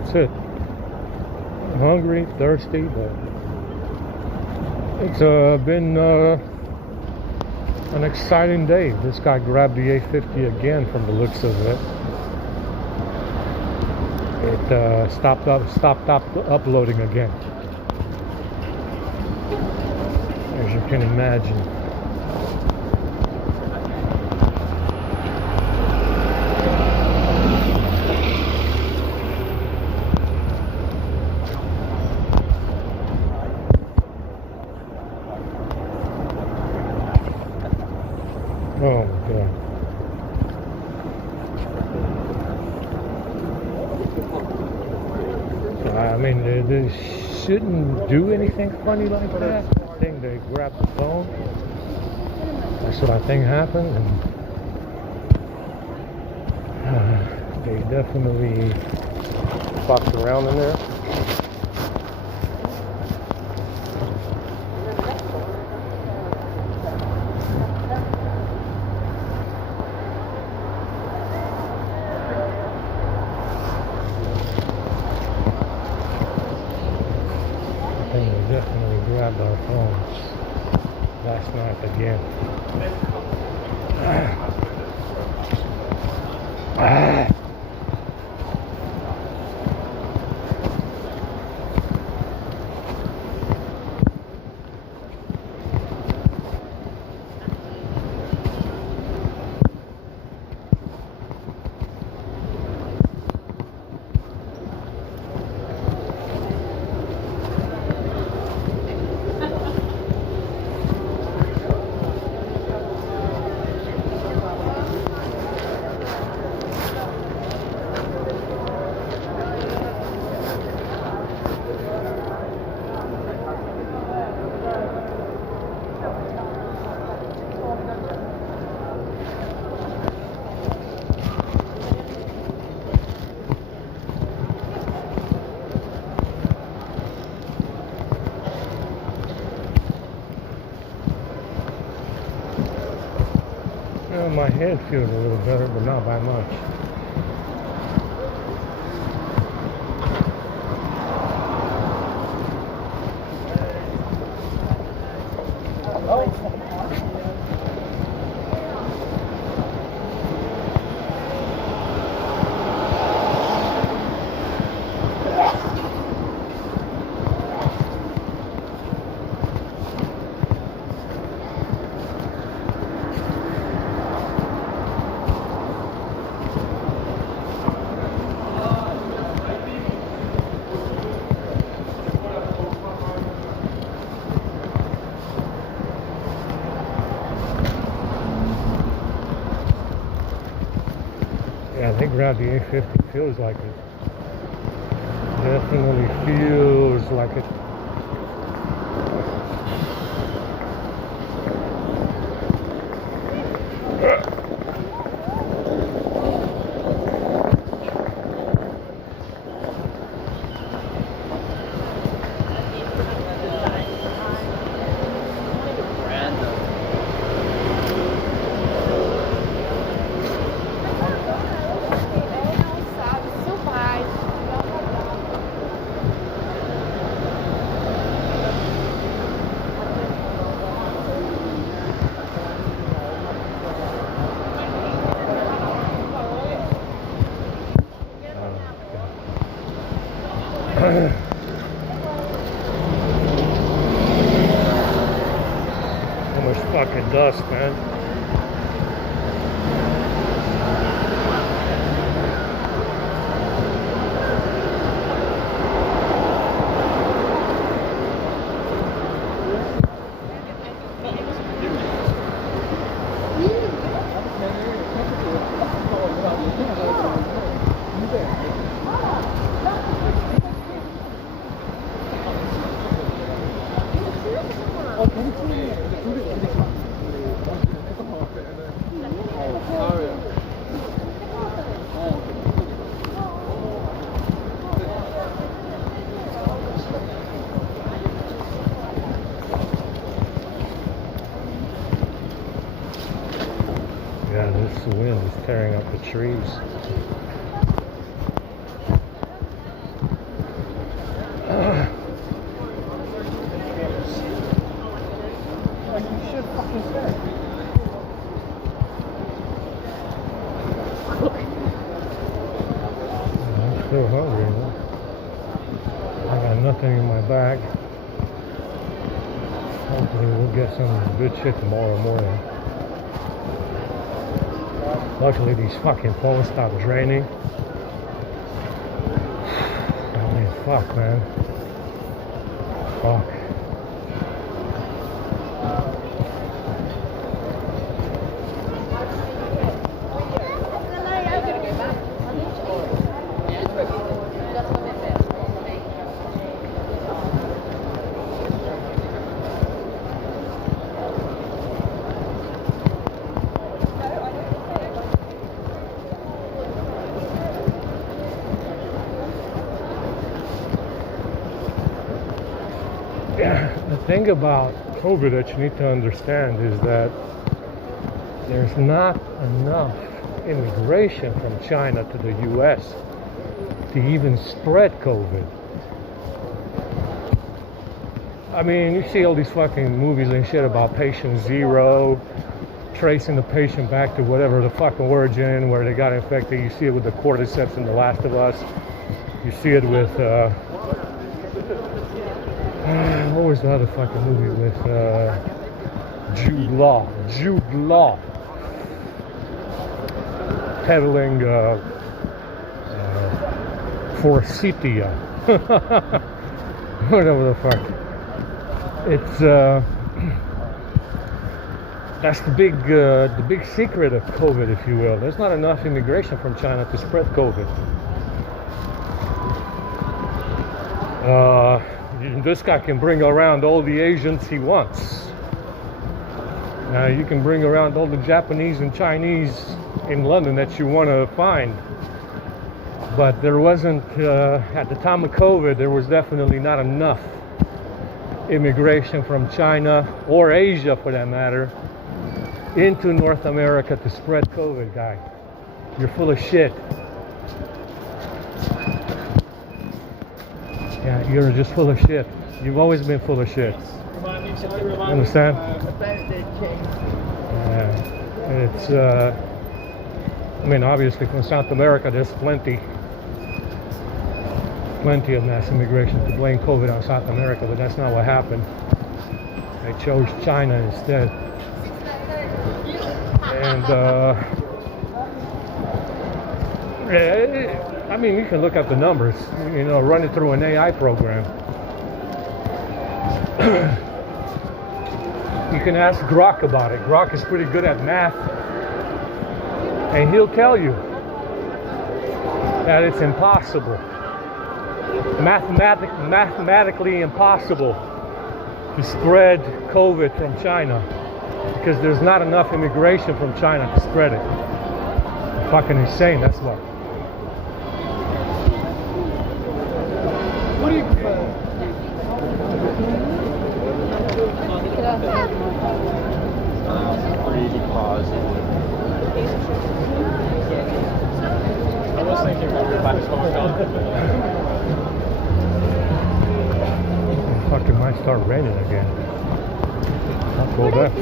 That's it. I'm hungry, thirsty, but it's been an exciting day. This guy grabbed the A50 again from the looks of it. It stopped uploading again, as you can imagine. Oh my God. I mean, they shouldn't do anything funny like that. I think they grabbed the phone. That's what I think happened. And they definitely fucked around in there. They definitely grabbed our phones last night again. Well, my head feels a little better, but not by much. Yeah, they grabbed the A50. Feels like it. Definitely feels like it. So much fucking dust, man. Yeah, this wind is tearing up the trees. nothing in my bag. Hopefully we'll get some good shit tomorrow morning. Luckily these fucking phones stopped draining. I mean, fuck, man. Fuck. The thing about COVID that you need to understand is that there's not enough immigration from China to the US to even spread COVID. I mean, you see all these fucking movies and shit about patient zero, tracing the patient back to whatever the fucking origin where they got infected. You see it with the cordyceps in The Last of Us. You see it with what was the other fucking movie with Jude Law? Jude Law peddling forsythia, whatever the fuck. It's that's the big secret of COVID, if you will. There's not enough immigration from China to spread COVID. This guy can bring around all the Asians he wants. Now you can bring around all the Japanese and Chinese in London that you want to find. But there wasn't, at the time of COVID, there was definitely not enough immigration from China or Asia for that matter into North America to spread COVID, guy. You're full of shit. Yeah, you're just full of shit. You've always been full of shit. Understand? Yeah. It's, I mean, obviously from South America, there's plenty of mass immigration to blame COVID on South America, but that's not what happened. They chose China instead. And, I mean, you can look at the numbers, you know, run it through an AI program. You can ask Grok about it. Grok is pretty good at math, and he'll tell you that it's impossible, mathematically impossible to spread COVID from China because there's not enough immigration from China to spread it. Fucking insane, that's what. What do you prefer? Really positive. I was thinking about your back Fucking might start raining again. I'll go back.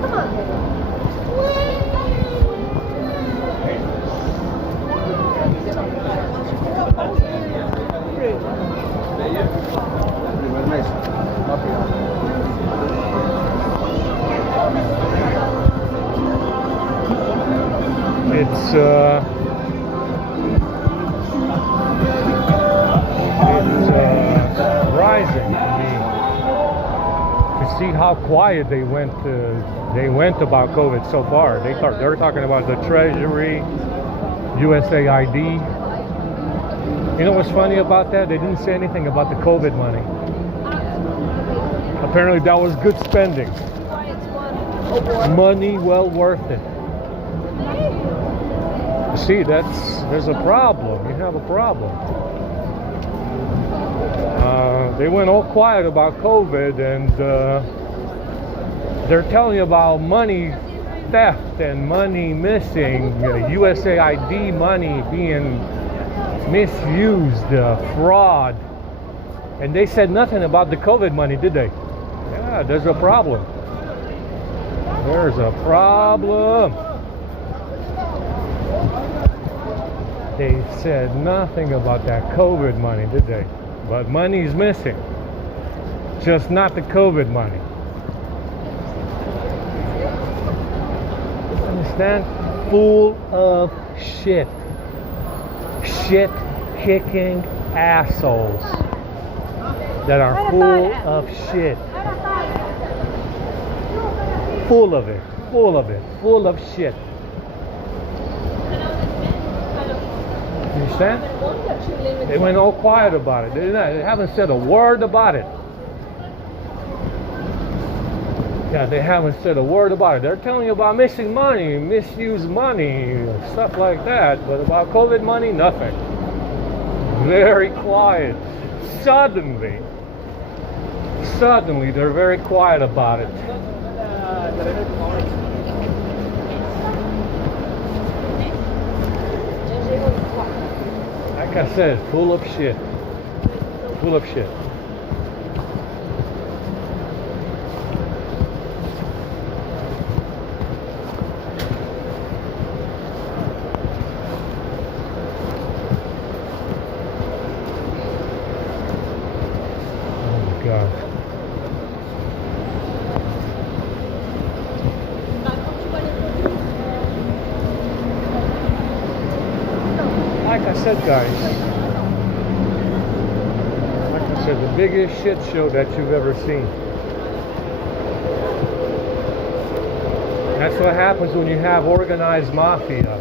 Come on. It's surprising to me to see how quiet they went about COVID so far. They're talking about the Treasury, USAID. You know what's funny about that? They didn't say anything about the COVID money. Apparently that was good spending. Money well worth it. See, there's a problem. You have a problem. They went all quiet about COVID, and they're telling you about money theft and money missing, USAID money being misused, fraud. And they said nothing about the COVID money, did they? Yeah, there's a problem. There's a problem. They said nothing about that COVID money, did they? But money's missing. Just not the COVID money. Understand? Full of shit. Shit kicking assholes that are full of shit. Full of it. Full of it. Full of shit. You understand? They went all quiet about it. They haven't said a word about it. Yeah, they haven't said a word about it. They're telling you about missing money, misused money, stuff like that. But about COVID money, nothing. Very quiet. Suddenly, they're very quiet about it. Like I said, full of shit. Full of shit. Oh God. Like I said, guys, like I said, the biggest shit show that you've ever seen. That's what happens when you have organized mafia.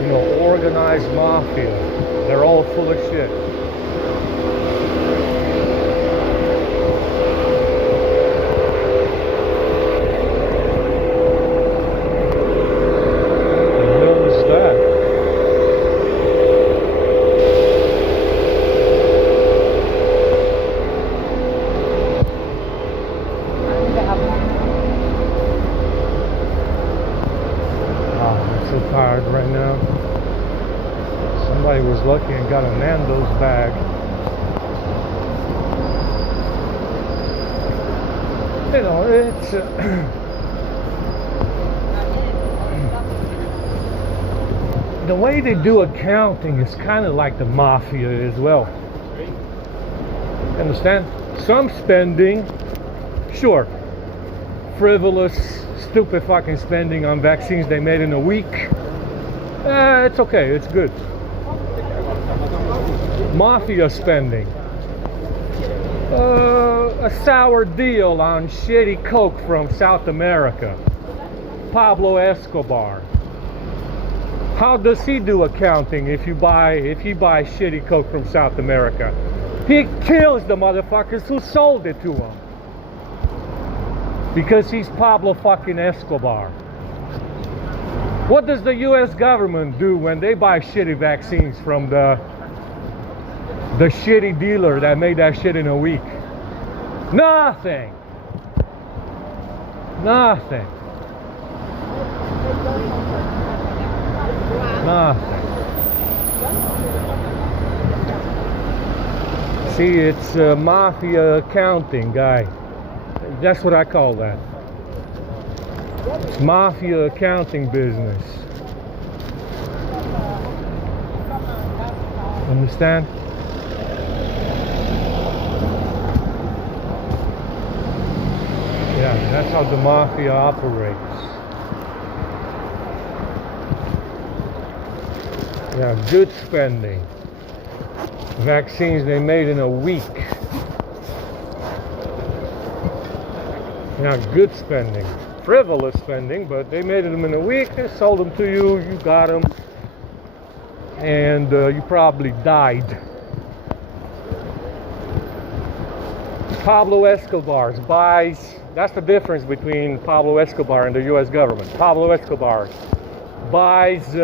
You know, organized mafia. They're all full of shit. Tired right now. Somebody was lucky and got a Nando's bag. You know, it's the way they do accounting is kind of like the mafia as well. Understand? Some spending, sure, frivolous, stupid fucking spending on vaccines they made in a week. It's okay, it's good. Mafia spending. A sour deal on shitty coke from South America. Pablo Escobar. How does he do accounting if he buys shitty coke from South America? He kills the motherfuckers who sold it to him. Because he's Pablo fucking Escobar. What does the US government do when they buy shitty vaccines from the shitty dealer that made that shit in a week? Nothing. Nothing. Nothing. See, it's mafia accounting, guy. That's what I call that. It's mafia accounting business. Understand? Yeah, that's how the mafia operates. Yeah, good spending. Vaccines they made in a week. Yeah, good spending. Frivolous spending, but they made them in a week. They sold them to you. You got them. And you probably died. Pablo Escobar buys. That's the difference between Pablo Escobar and the U.S. government. Pablo Escobar buys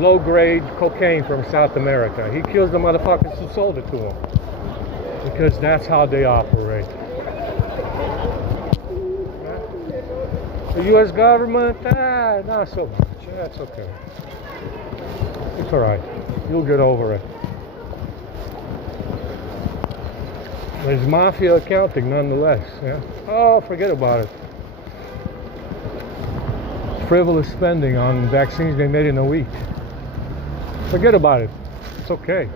low-grade cocaine from South America. He kills the motherfuckers who sold it to him because that's how they operate. The U.S. government, not so much. That's okay. It's all right. You'll get over it. There's mafia accounting nonetheless. Yeah. Oh, forget about it. Frivolous spending on vaccines they made in a week. Forget about it. It's okay.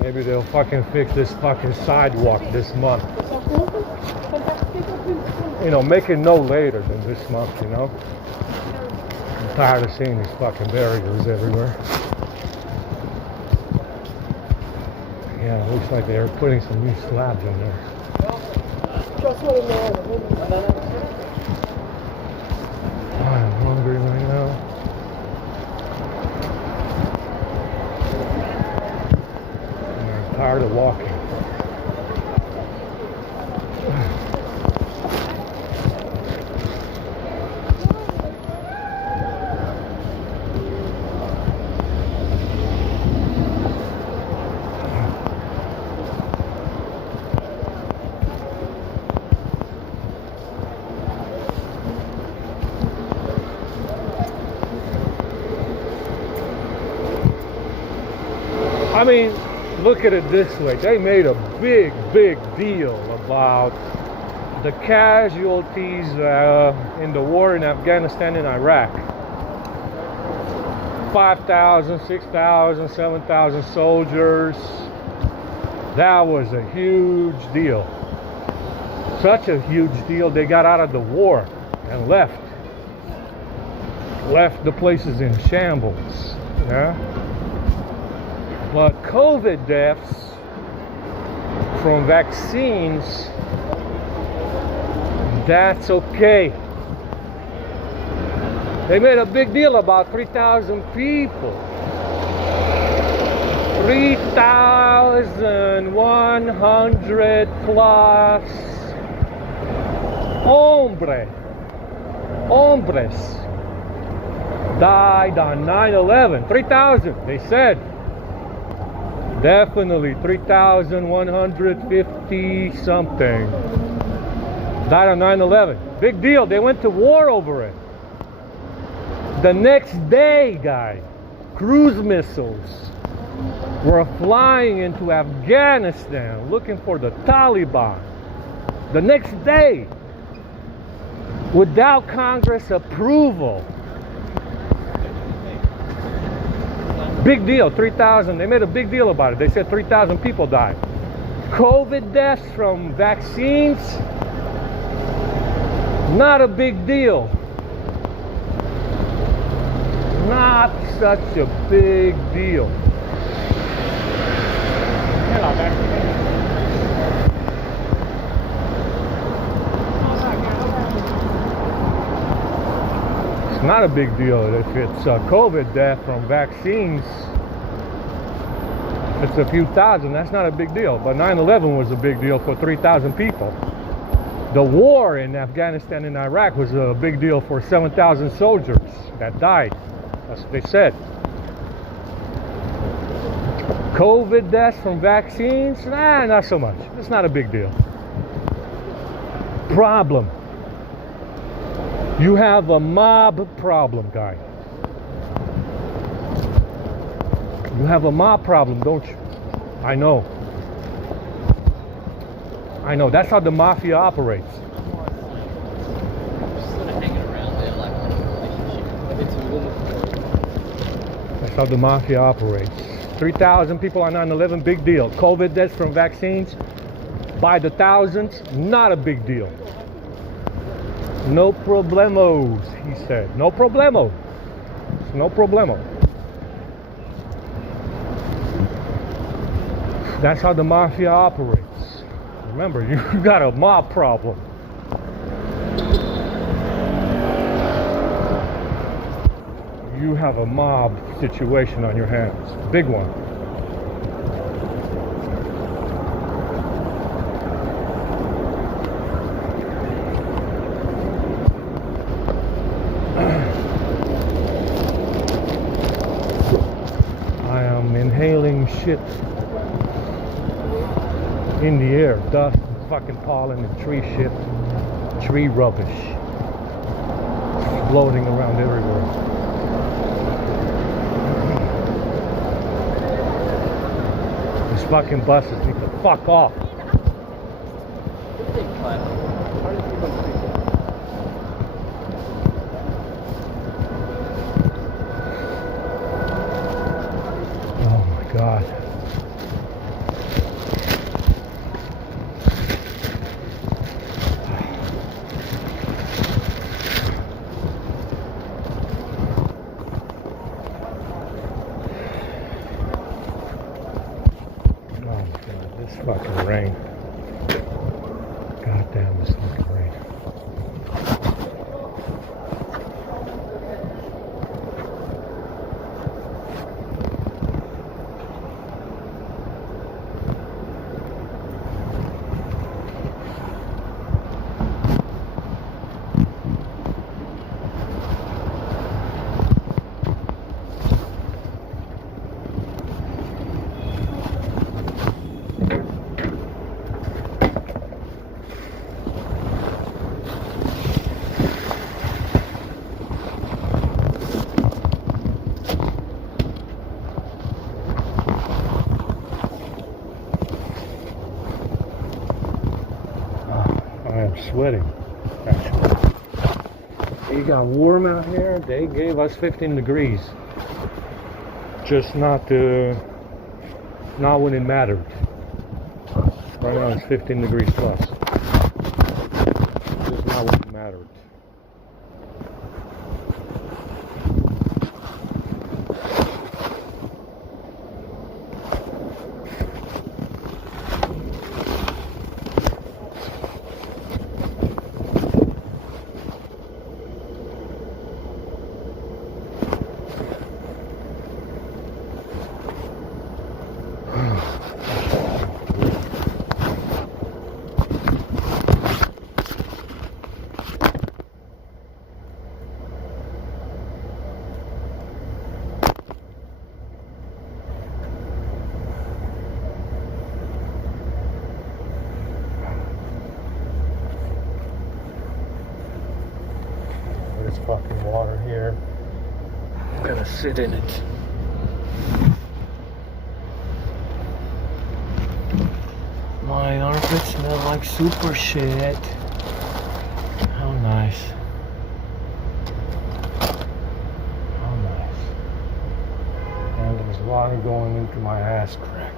Maybe they'll fucking fix this fucking sidewalk this month. Make it no later than this month, I'm tired of seeing these fucking barriers everywhere. Yeah, it looks like they're putting some new slabs in there. I'm hungry right now. Tired of walking. I mean, look at it this way. They made a big deal about the casualties in the war in Afghanistan and Iraq. 5,000, 6,000, 7,000 soldiers. That was a huge deal. Such a huge deal, they got out of the war and left the places in shambles. Yeah. But COVID deaths from vaccines, that's okay. They made a big deal about 3,000 people. 3,100 plus hombres died on 9/11. 3,000, they said. Definitely 3,150 something died on 9/11. Big deal. They went to war over it. The next day, guy, cruise missiles were flying into Afghanistan looking for the Taliban. The next day, without Congress approval. Big deal, 3,000. They made a big deal about it. They said 3,000 people died. COVID deaths from vaccines, not a big deal. Not such a big deal. not a big deal. If it's COVID death from vaccines, it's a few thousand, that's not a big deal. But 9/11 was a big deal for 3,000 people. The war in Afghanistan and Iraq was a big deal for 7,000 soldiers that died. That's what they said. COVID deaths from vaccines, not so much. It's not a big deal. Problem. You have a mob problem, guy. You have a mob problem, don't you? I know. I know. That's how the mafia operates. That's how the mafia operates. 3,000 people on 9/11, big deal. COVID deaths from vaccines, by the thousands, not a big deal. No problemos, he said. No problemo. No problemo. That's how the mafia operates. Remember, you got a mob problem. You have a mob situation on your hands. Big one. I am inhaling shit in the air, dust, fucking pollen, and tree shit, tree rubbish, floating around everywhere. These fucking buses need to fuck off. Oh my God. This fucking rain. God damn this fucking rain. I am sweating, actually. It got warm out here. They gave us 15 degrees. Just not when it mattered. Right now it's 15 degrees plus. Just not when it mattered. There's fucking water here. I'm gonna sit in it. My armpits smell like super shit. How nice. How nice. And there's water going into my ass crack.